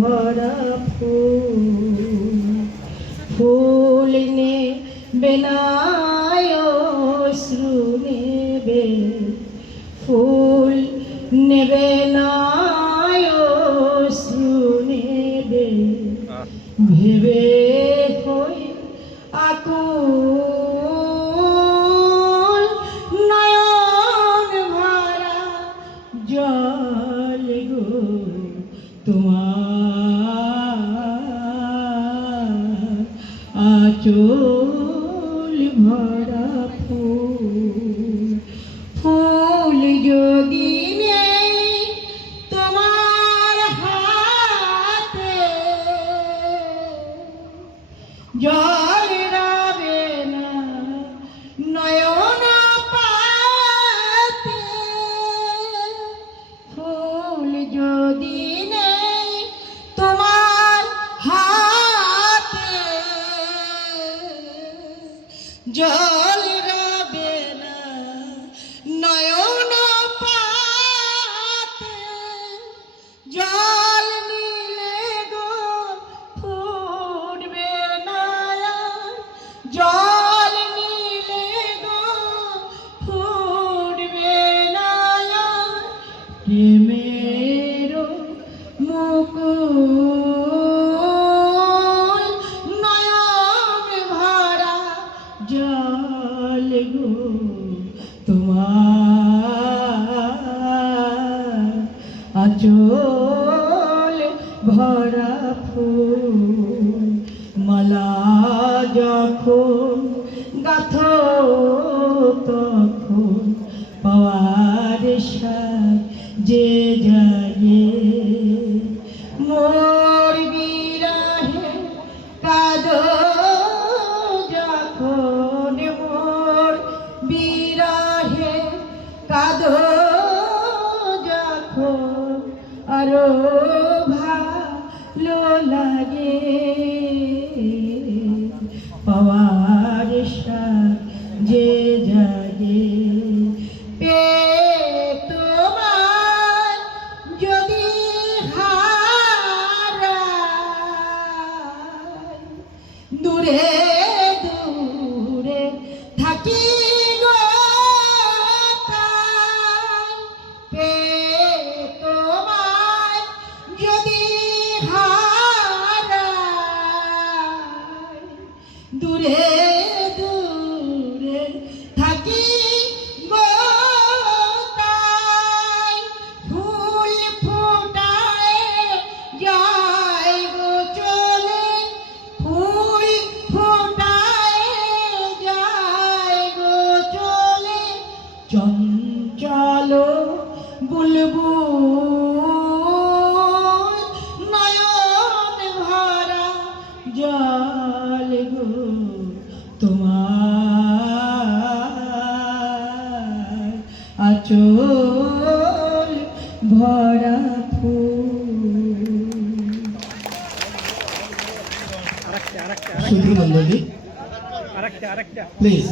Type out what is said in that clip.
ভরা ফুল ফুল নেবে না অশ্রু নেবে ফুল নেবে না অশ্রু নেবে ভেবে হই আকুল নয়ন ভরা জল গো তোমার আঁচল ভরা ফুল ফুল যদি নেই তোমার হাতে জল রবে না নয়ন পাতে ফুল যদি নেই তোমার হাতে জল রবে না নয়ন পাতে জল নিলে গো ফুটবে না জল নিলে গো ফুটবে না প্রেমের মুকুল নয়ন ভরা জল গো তোমার আঁচল ভরা ফুল মালা যখন গাথো তখন পাওয়ার যে জাগে মোর বিরহে কাঁদো যখন মোর বিরহে কাঁদো যখন আরো ভালো লাগে পাওয়ার যে জাগে তোমার যদি হারাই দূরে দূরে থাকি গো তোমার যদি হারাই দূরে দূরে থাকি গো তাই ফুল ফোটায় যায় গো চলে ফুল ফোটায় যায় গো চলে চঞ্চল বুলবুল নয়ন ভরা জল গো তোমার আঁচল ভরা ফুল। সুধীর নন্দী প্লিজ।